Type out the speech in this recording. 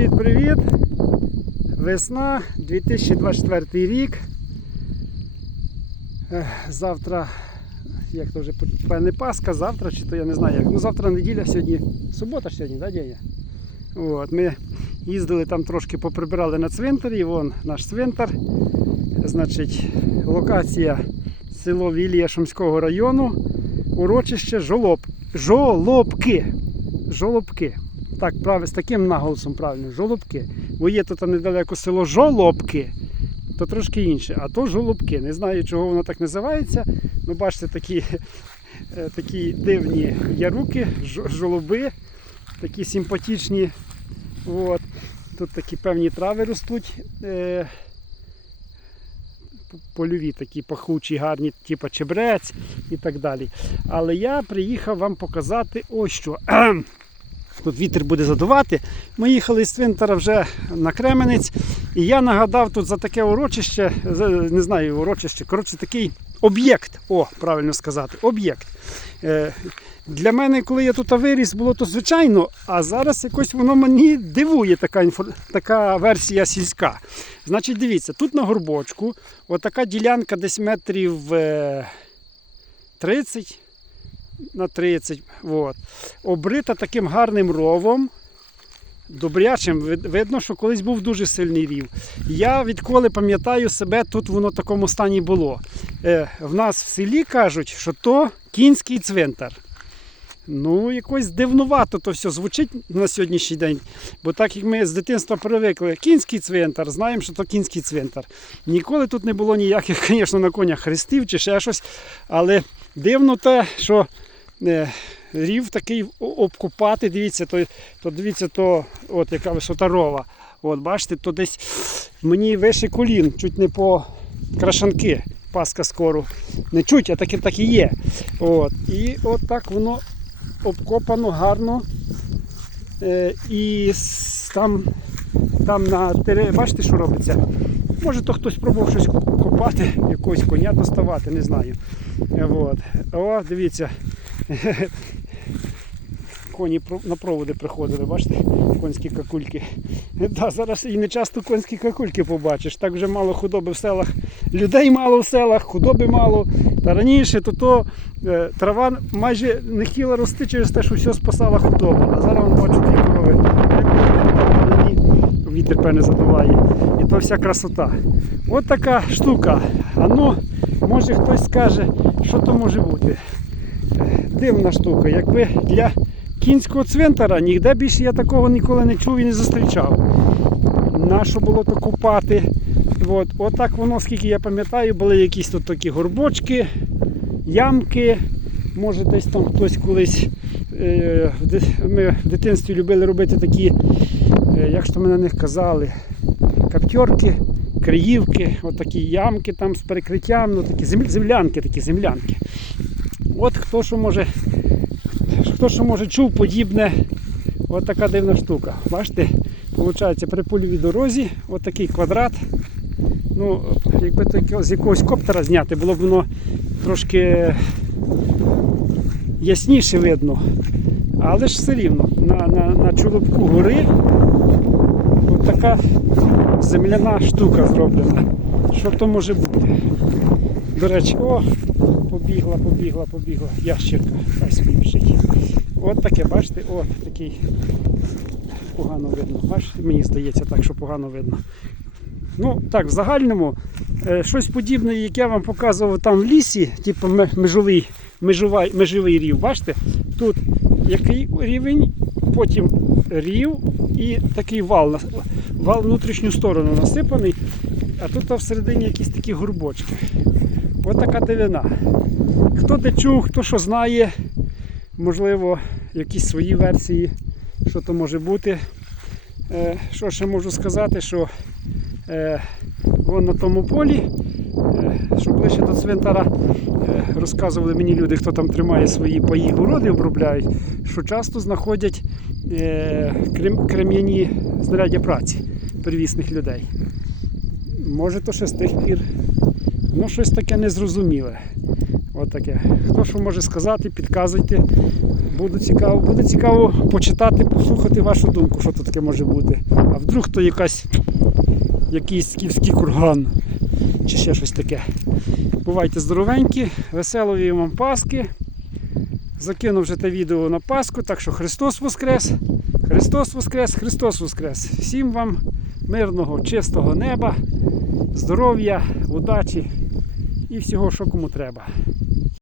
Привіт-привіт! Весна 2024 рік. Завтра, як то вже не Пасха, завтра, чи то я не знаю як. Ну завтра неділя, сьогодні субота сьогодні, да, Деня? От, ми їздили там трошки поприбирали на цвинтарі, вон наш цвинтар. Значить, локація село Вілія Шумського району, урочище Жолоб. Жолобки. Жолобки. Так, з таким наголосом правильно, жолобки. Бо є тут недалеко село Жолобки, то трошки інше. А то жолобки. Не знаю, чого воно так називається. Ну, бачите, такі, е, такі дивні яруки, жо- жолоби, такі симпатичні. От. Тут такі певні трави ростуть. Е, польові такі пахучі, гарні, типу чебрець і так далі. Але я приїхав вам показати ось що. Тут вітер буде задувати. Ми їхали з цвинтара вже на Кременець, і я нагадав тут за таке урочище, не знаю, урочище, коротше, такий об'єкт. О, правильно сказати, об'єкт. Е, Для мене, коли я тут виріс, було то звичайно, а зараз якось воно мені дивує така, інфор- така версія сільська. Значить, дивіться, тут на горбочку, отака ділянка десь метрів е, 30 на 30. От. Обрита таким гарним ровом. Добрячим, видно, що колись був дуже сильний рів. Я відколи пам'ятаю себе, тут воно в такому стані було. Е, в нас в селі кажуть, що то кінський цвинтар. Ну, якось дивнувато то все звучить на сьогоднішній день. Бо так як ми з дитинства привикли, кінський цвинтар, знаємо, що то кінський цвинтар. Ніколи тут не було ніяких, звісно, на конях хрестів чи ще щось. Але дивно те, що рів такий о- обкопати, дивіться, то, то дивіться, то от яка висота рова. От, бачите, то десь мені вище колін, чуть не по крашанки. Паска скоро. Не чуть, а так так і є. От. І от так воно обкопано гарно. Е, і там, там на тере, бачите, що робиться? Може, то хтось пробував щось копати, якогось коня доставати, не знаю. Е, От. О, дивіться. Коні на проводи приходили, бачите, конські какульки. Да, зараз і не часто конські какульки побачиш. Так вже мало худоби в селах. Людей мало в селах, худоби мало. Та раніше то, то е, трава майже не хотіла рости через те, що все спасала худоба. А зараз корови. Як вони, Вітер певне задуває. І то вся красота. От така штука. А ну, може хтось скаже, що то може бути. Дивна штука. Якби для кінського цвинтара ніде більше я такого ніколи не чув і не зустрічав. Нащо було то купати? От, отак воно, скільки я пам'ятаю, були якісь тут такі горбочки, ямки. Може десь там хтось колись. е, Ми в дитинстві любили робити такі, е, як ж то ми на них казали, каптьорки, криївки, отакі ямки там з перекриттям, ну такі землянки, такі землянки. От хто що може, хто що може чув подібне, от така дивна штука. Бачите, виходить, при польовій дорозі от такий квадрат. Ну, якби то з якогось коптера зняти, було б воно трошки ясніше видно. Але ж все рівно на, на, на чолобку гори от така земляна штука зроблена. Що то може бути? До речі, о, побігла, побігла, побігла. Ящерка. Хай собі біжить. От таке, бачите, от такий погано видно. Бачите, мені здається так, що погано видно. Ну, так, в загальному, е, щось подібне, як я вам показував там в лісі, типу ме- межовий, межовий, межовий рів. Бачите? Тут який рівень, потім рів і такий вал, вал внутрішню сторону насипаний, а тут всередині якісь такі горбочки. Ось така дивина. Хто де чув, хто що знає, можливо, якісь свої версії, що то може бути. Е, Що ще можу сказати, що е, вон на тому полі, е, що ближче до цвинтара, розказували мені люди, хто там тримає свої паї городи, обробляють, що часто знаходять крем- крем'яні знаряддя праці первісних людей. Може, то ще з тих пір. Ну, щось таке незрозуміле. Отаке. Хто що може сказати, підказуйте. Буде цікаво, буде цікаво почитати, послухати вашу думку, що тут таке може бути. А вдруг то якась якийсь скіфський курган чи ще щось таке. Бувайте здоровенькі, веселої вам Пасхи. Закинув вже те відео на Пасху, так що Христос Воскрес! Христос Воскрес, Христос Воскрес! Всім вам мирного, чистого неба, здоров'я, удачі і всього, що кому треба.